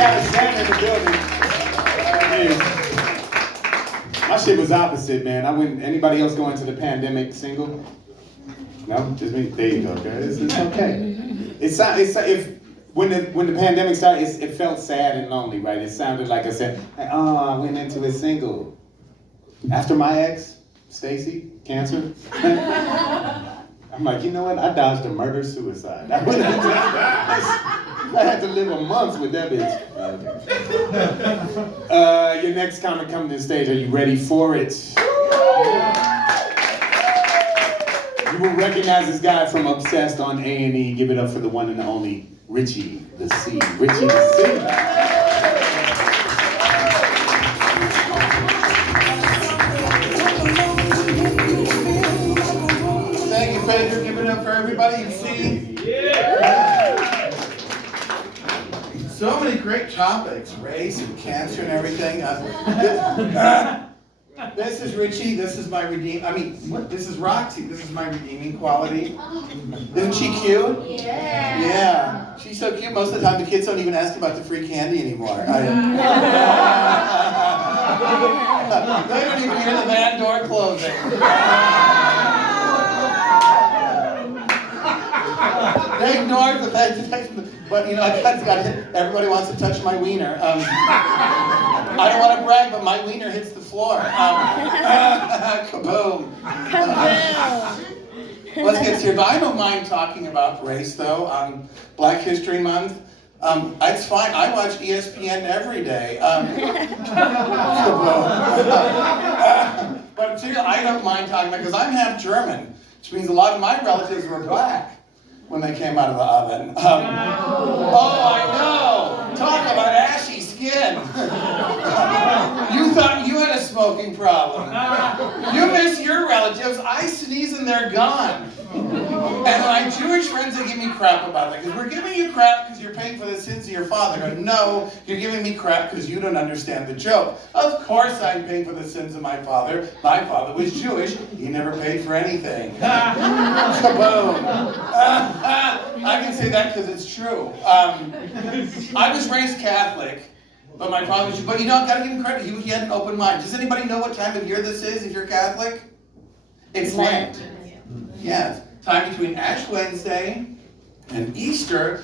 got a Zen in the building. My shit was opposite, man. I wouldn't. Anybody else going to the pandemic single? No, just me. There you go, guys. It's okay. When the pandemic started, it felt sad and lonely, right? It sounded like I said, "Oh, I went into it single." After my ex, Stacy, cancer. I'm like, you know what? I dodged a murder-suicide. I had to live a month with that bitch. Your next comic coming to the stage. Are you ready for it? You will recognize this guy from Obsessed on A&E. Give it up for the one and the only Richie the C. Richie the C. Thank you, Pedro. Give it up for everybody you see. So many great topics, race and cancer and everything. This is Richie. This is my this is Roxy. This is my redeeming quality. Isn't she cute? Yeah. Yeah. She's so cute. Most of the time, the kids don't even ask about the free candy anymore. They don't even hear the van door closing. They ignore the fact, but you know, everybody wants to touch my wiener. I don't want to brag, but my wiener hits the floor. Kaboom. Let's get serious. I don't mind talking about race, though. Black History Month. It's fine. I watch ESPN every day. But seriously, I don't mind talking about it because I'm half German, which means a lot of my relatives were black when they came out of the oven. Oh, I know! Talk about ashy skin. You thought you had a smoking problem. You miss your relatives. I sneeze and they're gone. And my Jewish friends, they give me crap about that. Because we're giving you crap because you're paying for the sins of your father. Or no, you're giving me crap because you don't understand the joke. Of course I'm paying for the sins of my father. My father was Jewish. He never paid for anything. Kaboom. I can say that because it's true. I was raised Catholic. But my father was, but you know, I've got to give him credit. He had an open mind. Does anybody know what time of year this is if you're Catholic? It's Lent. Yes. Time between Ash Wednesday and Easter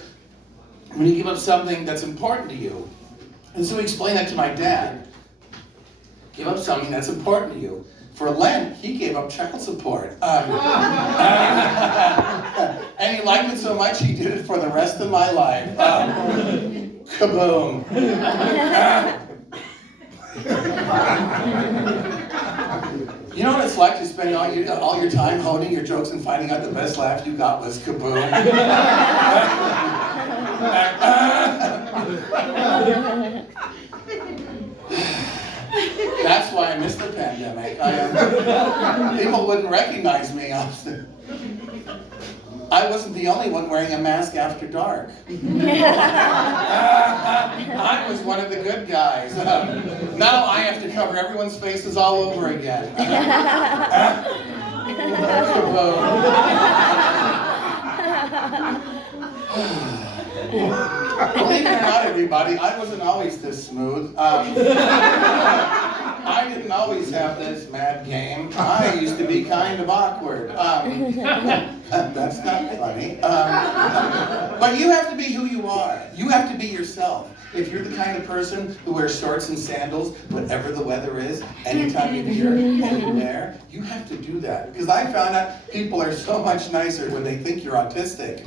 when you give up something that's important to you. And so we explained that to my dad. Give up something that's important to you. For Lent, he gave up child support. And he liked it so much, he did it for the rest of my life. Kaboom. You know what it's like to spend all your time honing your jokes and finding out the best laugh you got was kaboom? That's why I missed the pandemic. People wouldn't recognize me. I wasn't the only one wearing a mask after dark. I was one of the good guys. Now I have to cover everyone's faces all over again. Believe it or not, everybody, I wasn't always this smooth. I didn't always have this mad game. I used to be kind of awkward. That's not funny. But you have to be who you are. You have to be yourself. If you're the kind of person who wears shorts and sandals, whatever the weather is, any time of year, anywhere, you have to do that. Because I found out people are so much nicer when they think you're autistic.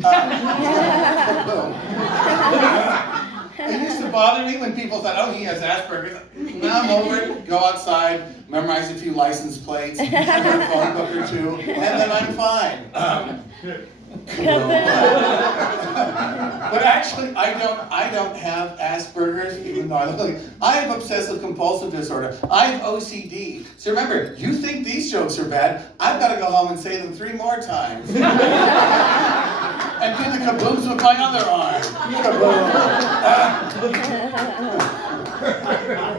It used to bother me when people thought, oh, he has Asperger's. Now I'm over it. Go outside, memorize a few license plates, get a phone book or two, and then I'm fine. But actually, I don't have Asperger's, even though I have obsessive compulsive disorder. I have OCD. So remember, you think these jokes are bad, I've got to go home and say them 3 more times. And do the kabooms with my other arm.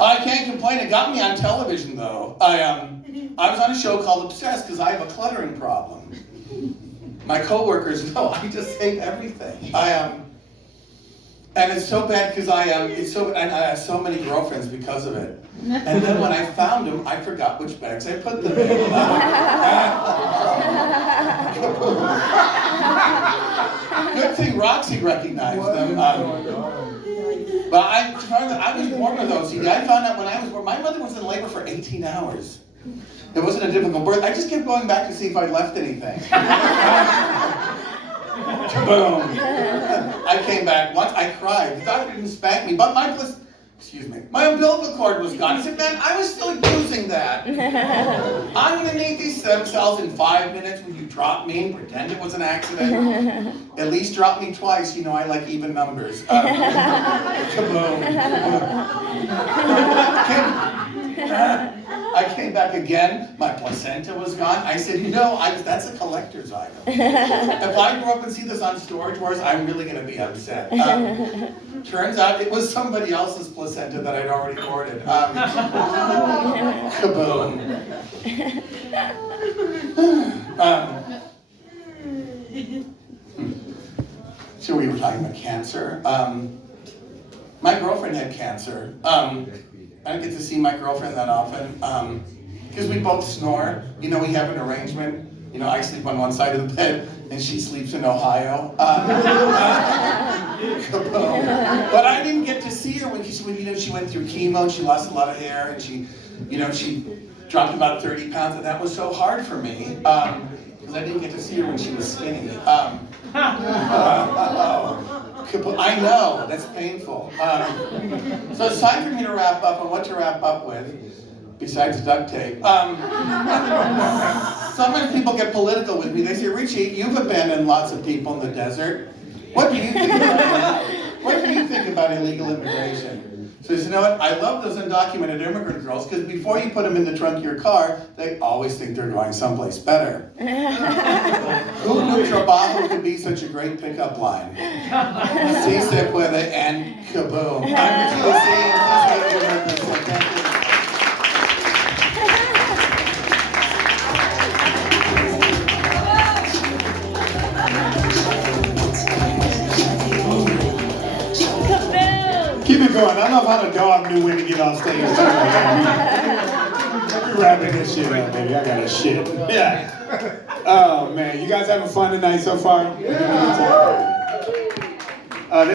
I can't complain. It got me on television, though. I was on a show called Obsessed because I have a cluttering problem. My coworkers know I just hate everything. And And it's so bad because I have so many girlfriends because of it. And then when I found them, I forgot which bags I put them in. Good thing Roxy recognized them. But I was born with OCD. I found out when I was born, my mother was in labor for 18 hours. It wasn't a difficult birth. I just kept going back to see if I'd left anything. Boom. I came back once, I cried. The doctor didn't spank me, but my umbilical cord was gone. He said, man, I was still using that. I'm gonna need these stem cells in 5 minutes. Would you drop me and pretend it was an accident? At least drop me twice, you know I like even numbers. Kaboom. I came back again, my placenta was gone. I said, that's a collector's item. If I grow up and see this on Storage Wars, I'm really gonna be upset. Turns out it was somebody else's placenta that I'd already ordered. Kaboom. So we were talking about cancer. My girlfriend had cancer. I don't get to see my girlfriend that often because we both snore. We have an arrangement. I sleep on one side of the bed and she sleeps in Ohio. But I didn't get to see her when she went through chemo and she lost a lot of hair and she dropped about 30 pounds, and that was so hard for me because I didn't get to see her when she was skinny. I know, that's painful. So it's time for me to wrap up, and what to wrap up with, besides duct tape. Some people get political with me. They say, Richie, you've abandoned lots of people in the desert. What do you think about What do you think about illegal immigration? So you know what, I love those undocumented immigrant girls, because before you put them in the trunk of your car, they always think they're going someplace better. Who knew trabajo could be such a great pickup line? Si se puede, and kaboom. I'm Richie the Same. Thank you. Keep it going. I love how the dog knew when to get off stage. Wrapping this shit up, baby. I got a shit. Yeah. Oh, man. You guys having fun tonight so far?